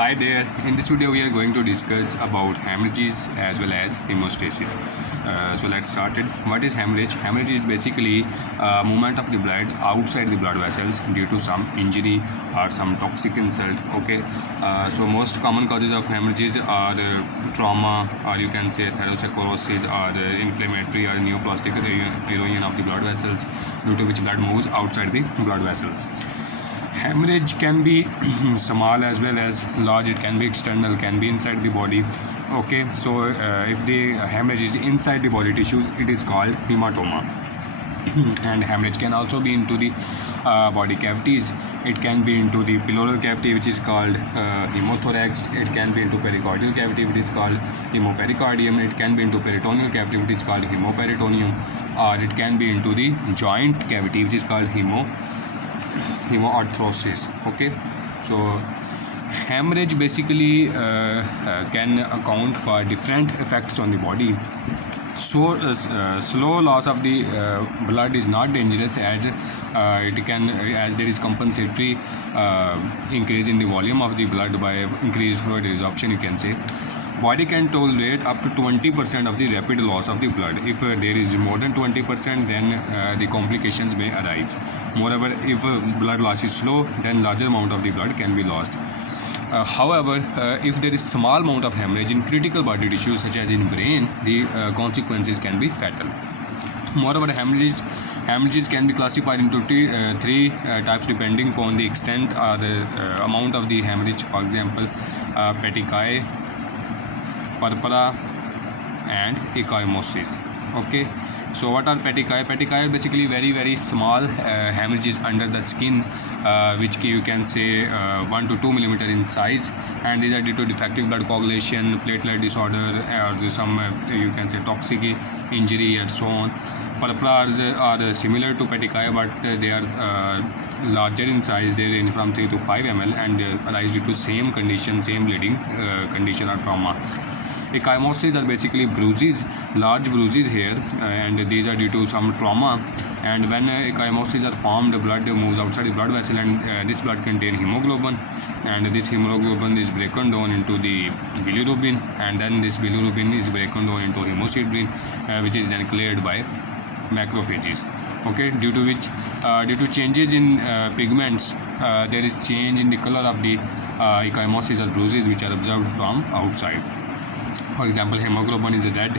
Hi there. In this video we are going to discuss about hemorrhages as well as hemostasis. So let's start it. What is hemorrhage? Hemorrhage is basically movement of the blood outside the blood vessels due to some injury or some toxic insult. Okay. So most common causes of hemorrhages are trauma, or you can say atherosclerosis, or inflammatory or neoplastic erosion of the blood vessels, due to which blood moves outside the blood vessels. Hemorrhage can be small as well as large. It can be external, can be inside the body. Okay, so if the hemorrhage is inside the body tissues, it is called hematoma. And hemorrhage can also be into the body cavities. It can be into the pleural cavity, which is called hemothorax. It can be into pericardial cavity, which is called hemopericardium. It can be into peritoneal cavity, which is called hemoperitoneum, or it can be into the joint cavity, which is called hemoarthrosis. Okay, so hemorrhage basically can account for different effects on the body. So slow loss of the blood is not dangerous, as there is compensatory increase in the volume of the blood by increased fluid resorption, you can say. Body can tolerate up to 20% of the rapid loss of the blood. If there is more than 20%, then the complications may arise. Moreover, if blood loss is slow, then larger amount of the blood can be lost. However, if there is small amount of hemorrhage in critical body tissues such as in brain, the consequences can be fatal. Moreover, hemorrhages can be classified into three types depending upon the extent or the amount of the hemorrhage. For example, petechiae, purpura, and ecchymosis. Okay, so what are petechiae? Petechiae are basically very small hemorrhages under the skin, which you can say 1 to 2 millimeter in size, and these are due to defective blood coagulation, platelet disorder, or some you can say toxic injury, and so on. Purpuras are similar to petechiae, but they are larger in size. They range from 3 to 5 ml and arise due to same condition, same bleeding condition or trauma. Ecchymosis are basically bruises, large bruises here, and these are due to some trauma. And when ecchymosis are formed, the blood moves outside the blood vessel, and this blood contains hemoglobin, and this hemoglobin is broken down into the bilirubin, and then this bilirubin is broken down into hemosidin, which is then cleared by macrophages. Okay, due to changes in pigments, there is change in the color of the ecchymosis or bruises, which are observed from outside. For example, hemoglobin is red,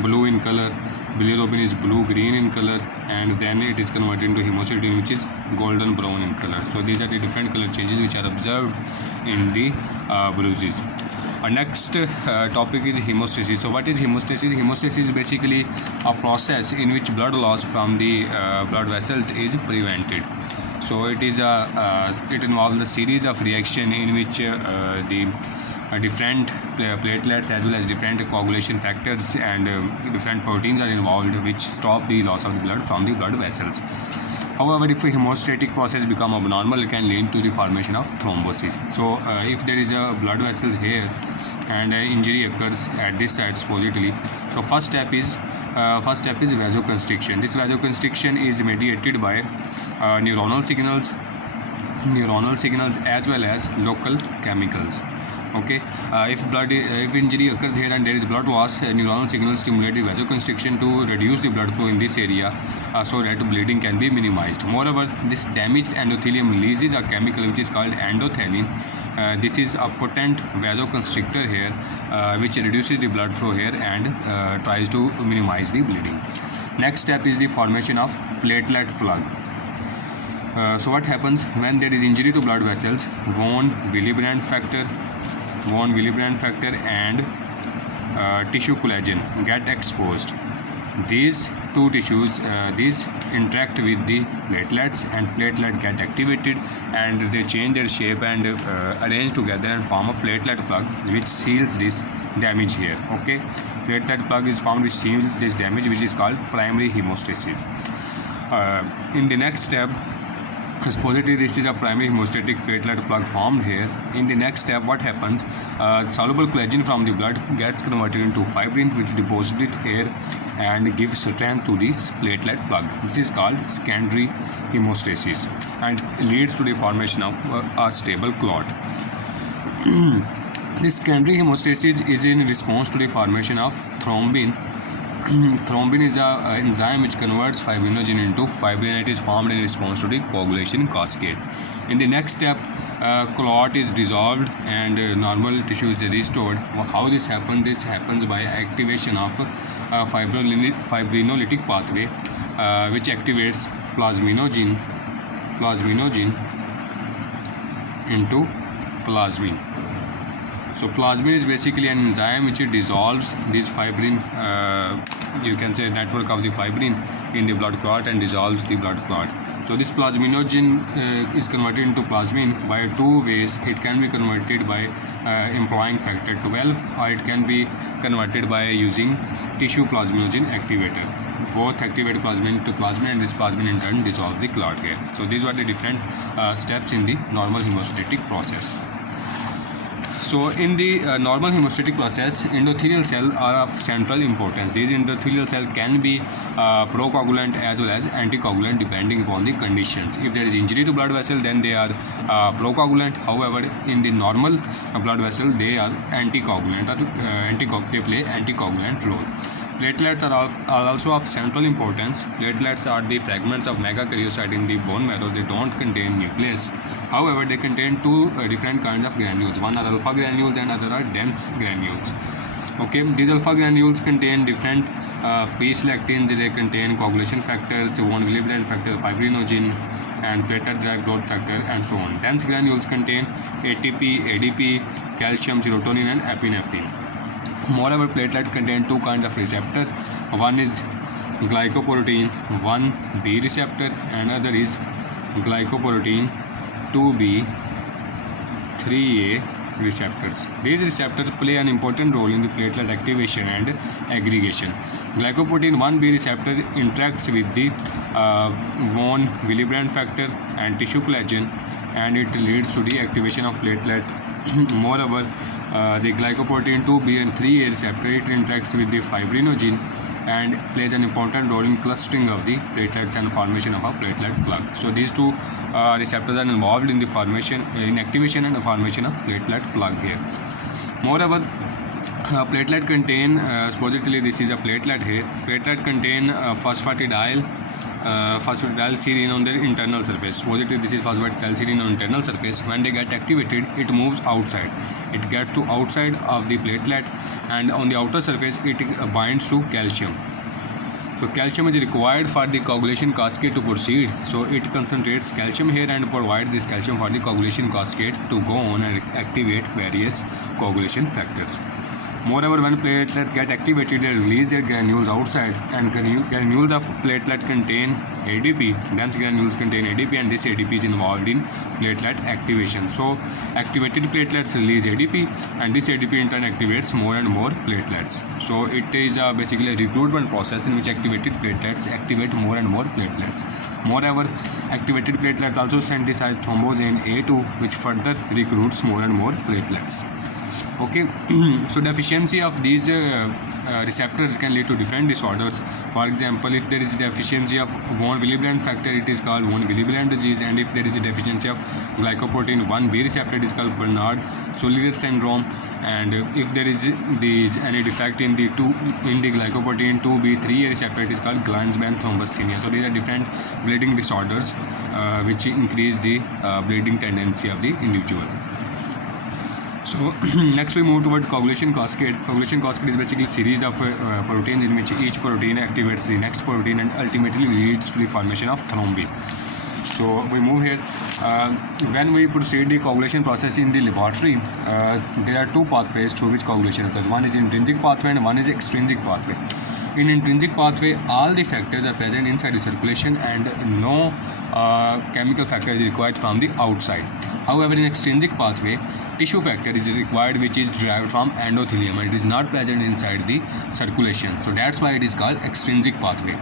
blue in color, bilirubin is blue-green in color, and then it is converted into hemosidin, which is golden brown in color. So these are the different color changes which are observed in the bruises. Our next topic is hemostasis. So what is hemostasis? Hemostasis is basically a process in which blood loss from the blood vessels is prevented. So it involves a series of reaction in which the different platelets as well as different coagulation factors and different proteins are involved, which stop the loss of the blood from the blood vessels. However, if a hemostatic process become abnormal, it can lead to the formation of thrombosis. So if there is a blood vessels here and injury occurs at this site supposedly, so first step is vasoconstriction. This vasoconstriction is mediated by neuronal signals as well as local chemicals. Okay, if injury occurs here and there is blood loss, neuronal signals stimulate the vasoconstriction to reduce the blood flow in this area, so that bleeding can be minimized. Moreover, this damaged endothelium releases a chemical which is called endothelin. This is a potent vasoconstrictor here, which reduces the blood flow here and tries to minimize the bleeding. Next step is the formation of platelet plug. So what happens when there is injury to blood vessels? Von Willebrand factor and tissue collagen get exposed. These two tissues these interact with the platelets, and platelet get activated, and they change their shape and arrange together and form a platelet plug, which seals this damage here. Okay, platelet plug is formed which seals this damage, which is called primary hemostasis. In the next step, supposedly this is a primary hemostatic platelet plug formed here. In the next step, what happens? Soluble collagen from the blood gets converted into fibrin, which deposited here and gives strength to this platelet plug. This is called secondary hemostasis and leads to the formation of a stable clot. This secondary hemostasis is in response to the formation of thrombin. Thrombin is an enzyme which converts fibrinogen into fibrin, and it is formed in response to the coagulation cascade. In the next step, clot is dissolved and normal tissue is restored. How this happens? This happens by activation of fibrinolytic pathway, which activates plasminogen into plasmin. So plasmin is basically an enzyme which dissolves this fibrin, you can say network of the fibrin in the blood clot and dissolves the blood clot. So this plasminogen is converted into plasmin by two ways. It can be converted by employing factor 12, or it can be converted by using tissue plasminogen activator. Both activate plasmin to plasmin, and this plasmin in turn dissolve the clot here. So these are the different steps in the normal hemostatic process. So in the normal hemostatic process, endothelial cells are of central importance. These endothelial cells can be procoagulant as well as anticoagulant depending upon the conditions. If there is injury to blood vessel, then they are procoagulant. However, in the normal blood vessel, they are anticoagulant, or they play anticoagulant role. Platelets are also of central importance. Platelets are the fragments of megakaryocyte in the bone marrow. They don't contain nucleus. However, they contain two different kinds of granules. One are alpha granules and other are dense granules. Okay, these alpha granules contain different P-selectins. They contain coagulation factors, von Willebrand factor, fibrinogen, and platelet-derived growth factor, and so on. Dense granules contain ATP, ADP, calcium, serotonin, and epinephrine. Moreover, platelets contain two kinds of receptor. One is glycoprotein 1b receptor, and other is glycoprotein 2b 3a receptors. These receptors play an important role in the platelet activation and aggregation. Glycoprotein 1b receptor interacts with the von Willebrand factor and tissue collagen, and it leads to the activation of platelet. Moreover, the glycoprotein 2b and 3a receptor, it interacts with the fibrinogen and plays an important role in clustering of the platelets and formation of a platelet plug. So these two receptors are involved in the formation, in activation and the formation of platelet plug here. Moreover, platelet contain, supposedly this is a platelet here, platelet contain phosphatidylserine on their internal surface. Supposedly this is phosphatidylserine on internal surface. When they get activated, it moves outside. It gets to outside of the platelet, and on the outer surface it binds to calcium. So calcium is required for the coagulation cascade to proceed. So it concentrates calcium here and provides this calcium for the coagulation cascade to go on and activate various coagulation factors. Moreover, when platelets get activated, they release their granules outside, and granules of platelet contain ADP. Dense granules contain ADP, and this ADP is involved in platelet activation. So activated platelets release ADP, and this ADP in turn activates more and more platelets. So it is basically a recruitment process in which activated platelets activate more and more platelets. Moreover, activated platelets also synthesize thromboxane A2, which further recruits more and more platelets. Okay, so deficiency of these receptors can lead to different disorders. For example, if there is deficiency of von Willebrand factor, it is called von Willebrand disease, and if there is a deficiency of glycoprotein 1b receptor, it is called Bernard-Soulier syndrome, and if there is any defect in the glycoprotein 2b 3a receptor, it is called Glanzmann thrombasthenia. So these are different bleeding disorders which increase the bleeding tendency of the individual. So next we move towards coagulation cascade. Coagulation cascade is basically a series of proteins in which each protein activates the next protein and ultimately leads to the formation of thrombin. So we move here. When we proceed the coagulation process in the laboratory, there are two pathways through which coagulation occurs. One is intrinsic pathway and one is extrinsic pathway. In intrinsic pathway, all the factors are present inside the circulation and no chemical factor is required from the outside. However, in extrinsic pathway, tissue factor is required, which is derived from endothelium, and it is not present inside the circulation. So that's why it is called extrinsic pathway.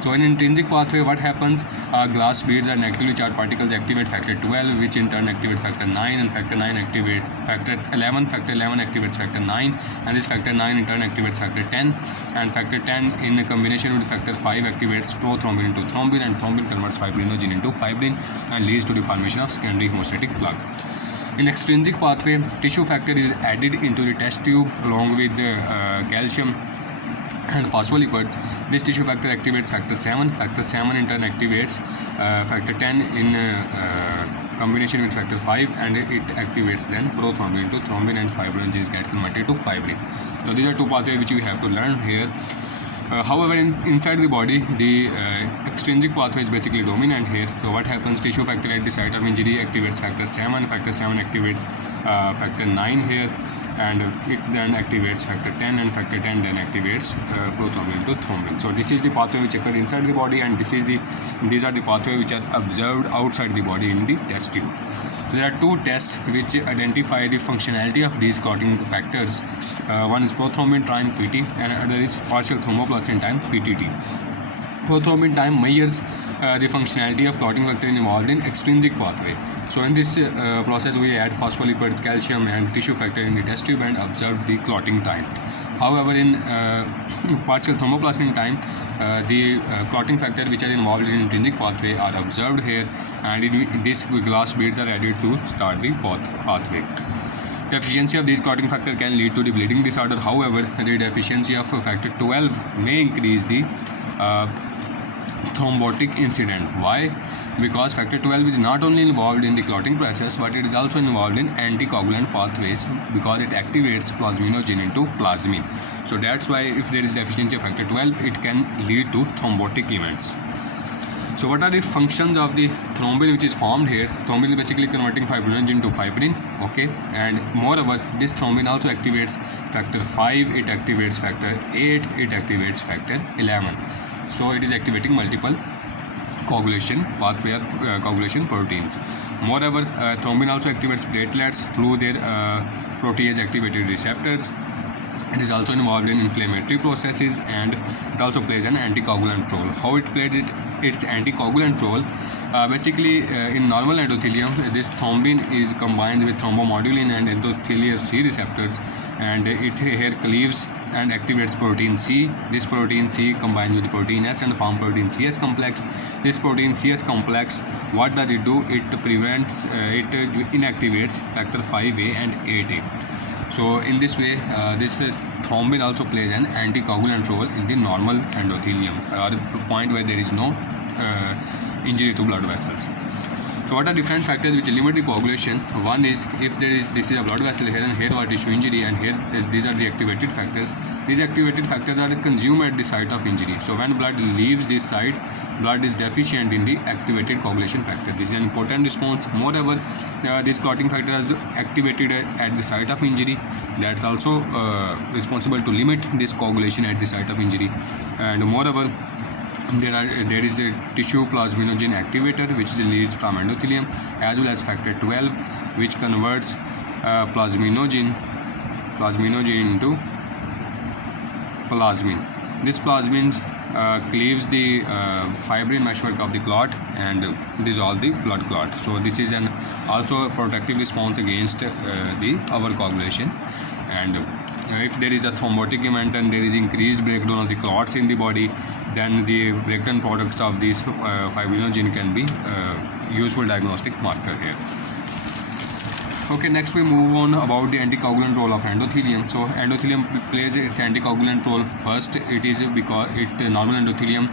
So in intrinsic pathway, what happens? Glass beads or negatively charged particles activate factor 12, which in turn activate factor 9, and factor 9 activate factor 11. Factor 11 activates factor 9, and this factor 9 in turn activates factor 10, and factor 10 in combination with factor 5 activates prothrombin into thrombin, and thrombin converts fibrinogen into fibrin and leads to the formation of secondary hemostatic plug. In extrinsic pathway, tissue factor is added into the test tube along with calcium and phospholipids. This tissue factor activates factor 7. Factor 7 in turn activates factor 10 in combination with factor 5, and it activates then prothrombin to thrombin, and fibrinogens get converted to fibrin. So these are two pathways which we have to learn here. However, inside the body, the extrinsic pathway is basically dominant here. So what happens? Tissue factor at the site of injury activates factor 7. Factor 7 activates factor 9 here, and it then activates factor 10, and factor 10 then activates prothrombin to thrombin. So this is the pathway which occurs inside the body, and these are the pathways which are observed outside the body in the test tube. So there are two tests which identify the functionality of these clotting factors. One is prothrombin time PT, and another is partial thromboplastin time PTT. Prothrombin time measures the functionality of clotting factor involved in extrinsic pathway. So in this process, we add phospholipids, calcium, and tissue factor in the test tube and observe the clotting time. However, in partial thromboplastin time, the clotting factor which are involved in intrinsic pathway are observed here, and in this glass beads are added to start the pathway. Deficiency of these clotting factor can lead to the bleeding disorder. However, the deficiency of factor 12 may increase the thrombotic incident. Why? Because factor 12 is not only involved in the clotting process, but it is also involved in anticoagulant pathways, because it activates plasminogen into plasmin. So that's why if there is deficiency of factor 12, it can lead to thrombotic events. So what are the functions of the thrombin which is formed here? Thrombin is basically converting fibrinogen to fibrin, okay, and moreover this thrombin also activates factor 5, it activates factor 8, it activates factor 11. So it is activating multiple coagulation pathway or coagulation proteins. Moreover, thrombin also activates platelets through their protease activated receptors. It is also involved in inflammatory processes, and it also plays an anticoagulant role. How it plays its anticoagulant role? Basically, in normal endothelium, this thrombin is combines with thrombomodulin and endothelial C receptors, and it here cleaves and activates protein C. This protein C combines with protein S and form protein CS complex. This protein CS complex, what does it do? It prevents, it inactivates factor 5A and 8A. So in this way, this thrombin also plays an anticoagulant role in the normal endothelium, or a point where there is no injury to blood vessels. So what are different factors which limit the coagulation? One is if this is a blood vessel here, and here are tissue injury, and here these are the activated factors. These activated factors are consumed at the site of injury. So when blood leaves this site, blood is deficient in the activated coagulation factor. This is an important response. Moreover, this clotting factor is activated at the site of injury. That's also responsible to limit this coagulation at the site of injury. And moreover, there is a tissue plasminogen activator which is released from endothelium, as well as factor 12 which converts plasminogen into plasmin. This plasmin cleaves the fibrin meshwork of the clot and dissolve the blood clot. So this is an also a protective response against the overcoagulation. And if there is a thrombotic event and there is increased breakdown of the clots in the body, then the breakdown products of this fibrinogen can be useful diagnostic marker here. Okay, next we move on about the anticoagulant role of endothelium. So endothelium plays its anticoagulant role. First, it is because normal endothelium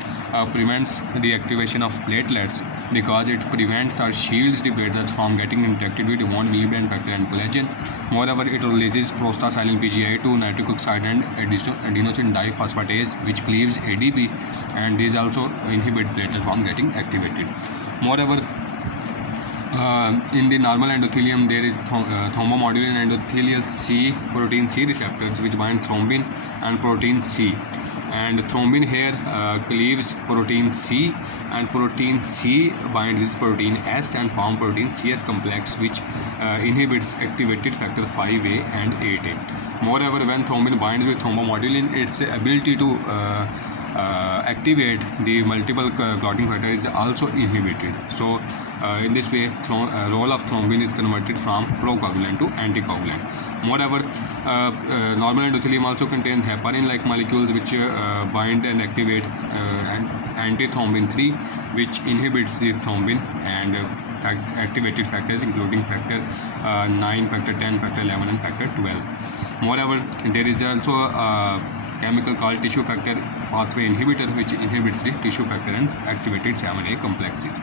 prevents the activation of platelets, because it prevents or shields the platelets from getting infected with von Willebrand factor and collagen. Moreover, it releases prostaglandin PGI2, nitric oxide, and adenosine diphosphatase, which cleaves ADP, and these also inhibit platelet from getting activated. Moreover, in the normal endothelium, there is thrombomodulin endothelial C protein C receptors which bind thrombin and protein C, and thrombin here cleaves protein C, and protein C binds with protein S and form protein CS complex which inhibits activated factor 5A and 8A. Moreover, when thrombin binds with thrombomodulin, its ability to activate the multiple clotting factor is also inhibited. So in this way, role of thrombin is converted from procoagulant to anticoagulant. Moreover, normal endothelium also contains heparin-like molecules which bind and activate antithrombin 3, which inhibits the thrombin, and activated factors including factor 9, factor 10, factor 11 and factor 12. Moreover, there is also a chemical called tissue factor pathway inhibitor which inhibits the tissue factor and activated 7A complexes.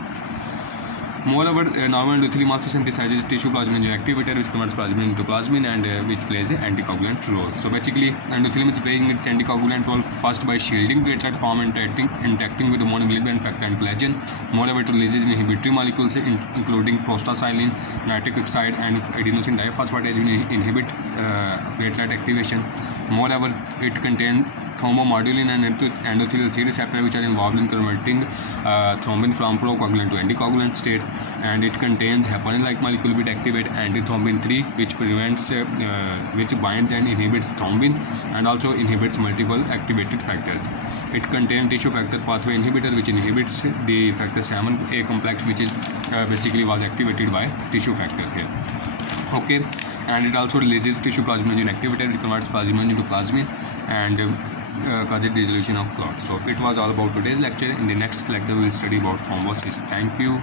Moreover, normal endothelium also synthesizes tissue plasminogen activator which converts plasmin into plasmin and which plays an anticoagulant role. So basically, endothelium is playing its anticoagulant role first by shielding platelet form interacting with the monoglobulin factor and collagen. Moreover, it releases inhibitory molecules including prostaglandin, nitric oxide and adenosine diphosphate which inhibit platelet activation. Moreover, it contains thrombomodulin and endothelial C receptor which are involved in converting thrombin from procoagulant to anticoagulant state, and it contains heparin-like molecule which activate antithrombin 3 which binds and inhibits thrombin and also inhibits multiple activated factors. It contains tissue factor pathway inhibitor which inhibits the factor 7A complex which is basically was activated by tissue factor here. Okay, and it also releases tissue plasminogen activator which converts plasminogen into plasmin and causes dissolution of clots. So it was all about today's lecture. In the next lecture we will study about thrombosis. Thank you.